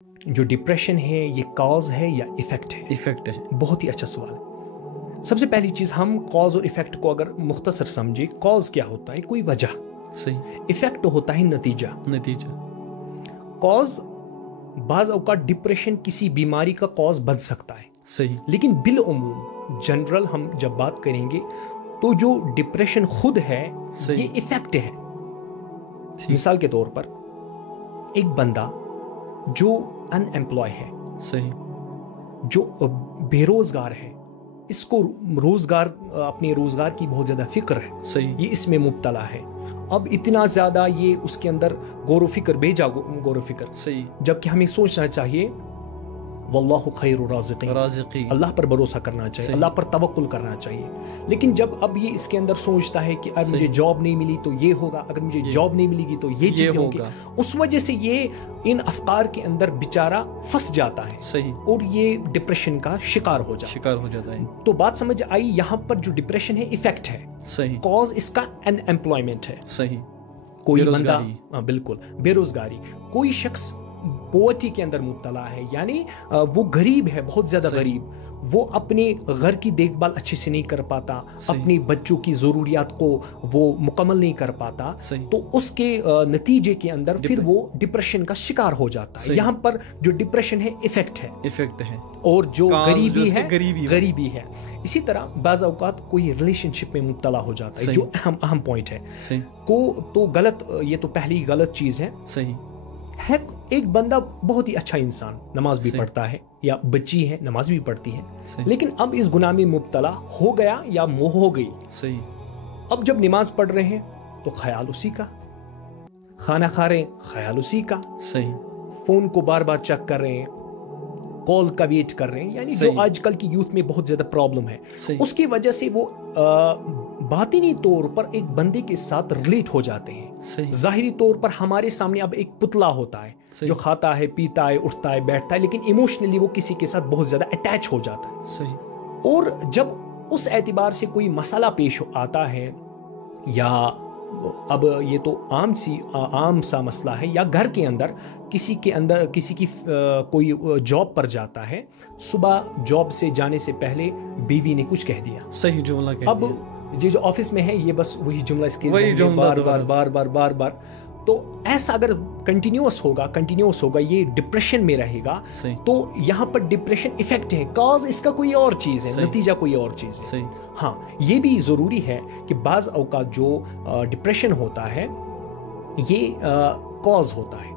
जो डिप्रेशन है ये कॉज है या इफेक्ट है? इफेक्ट है। बहुत ही अच्छा सवाल है। सबसे पहली चीज़, हम कॉज और इफेक्ट को अगर मुख्तसर समझे, कॉज क्या होता है? कोई वजह। सही। इफेक्ट होता है नतीजा। कॉज बाज़ औक़ात डिप्रेशन किसी बीमारी का कॉज बन सकता है। सही। लेकिन बिलउमूम जनरल हम जब बात करेंगे तो जो डिप्रेशन खुद है ये इफेक्ट है। मिसाल के तौर पर एक बंदा जो अनएम्प्लॉय है, सही, जो बेरोजगार है, इसको रोजगार, अपने रोजगार की बहुत ज्यादा फिक्र है, सही, ये इसमें मुब्तला है। अब इतना ज्यादा ये उसके अंदर गौर फिक्र, बेजा गौर फिक्र, सही, जबकि हमें सोचना चाहिए वल्लाहु खैरुर राज़िक़ीन, अल्लाह पर भरोसा करना चाहिए, अल्लाह पर तवक्कुल करना चाहिए। लेकिन जब अब ये इसके अंदर सोचता है कि अगर मुझे जॉब नहीं मिली तो ये होगा, अगर मुझे जॉब नहीं मिलेगी तो ये चीज़ें होगी, उस वजह से ये इन अफकार के अंदर बेचारा फंस जाता है। सही। और ये डिप्रेशन का शिकार हो जाता है। तो बात समझ आई, यहाँ पर जो डिप्रेशन है इफेक्ट है, सही, कॉज इसका अनएम्प्लॉयमेंट है। सही। कोई बंदा, बिल्कुल बेरोजगारी, कोई शख्स पोवर्टी के अंदर मुब्तला है, यानी वो गरीब है, बहुत ज़्यादा गरीब, वो अपने घर की देखभाल अच्छे से नहीं कर पाता, अपने बच्चों की ज़रूरियात को वो मुकम्मल नहीं कर पाता, तो उसके नतीजे के अंदर फिर वो डिप्रेशन का शिकार हो जाता है। यहाँ पर जो डिप्रेशन है इफेक्ट है, और जो गरीबी है। इसी तरह बाज़ औक़ात कोई रिलेशनशिप में मुब्तला हो जाता है, जो अहम पॉइंट है को तो गलत, ये तो पहली गलत चीज़ है। सही है एक बंदा बहुत ही अच्छा इंसान, नमाज भी पढ़ता है, या बच्ची है नमाज भी पढ़ती है, लेकिन अब इस गुनाह में मुब्तला हो गया या मोह हो गई। सही। अब जब नमाज पढ़ रहे हैं तो ख्याल उसी का, खाना खा रहे हैं ख्याल उसी का, सही, फोन को बार बार चेक कर रहे हैं, कॉल का वेट कर रहे हैं, यानी जो आजकल की यूथ में बहुत ज्यादा प्रॉब्लम है, उसकी वजह से वो बातिनी तौर पर एक बंदे के साथ रिलेट हो जाते हैं। ज़ाहिरी तौर पर हमारे सामने अब एक पुतला होता है जो खाता है, पीता है, उठता है, बैठता है, लेकिन इमोशनली वो किसी के साथ बहुत ज़्यादा अटैच हो जाता है। सही। और जब उस एतबार से कोई मसला पेश आता है, या अब ये तो आम सा मसला है, या घर के अंदर किसी की कोई जॉब पर जाता है, सुबह जॉब से जाने से पहले बीवी ने कुछ कह दिया, सही जुमला कह दिया, अब ये जो ऑफिस में है ये बस वही जुमला इसके बार बार, तो ऐसा अगर कंटिन्यूअस होगा, ये डिप्रेशन में रहेगा, तो यहाँ पर डिप्रेशन इफेक्ट है, कॉज इसका कोई और चीज़ है, नतीजा कोई और चीज़ है। हाँ, ये भी ज़रूरी है कि बाज़ औक़ात जो डिप्रेशन होता है ये कॉज होता है।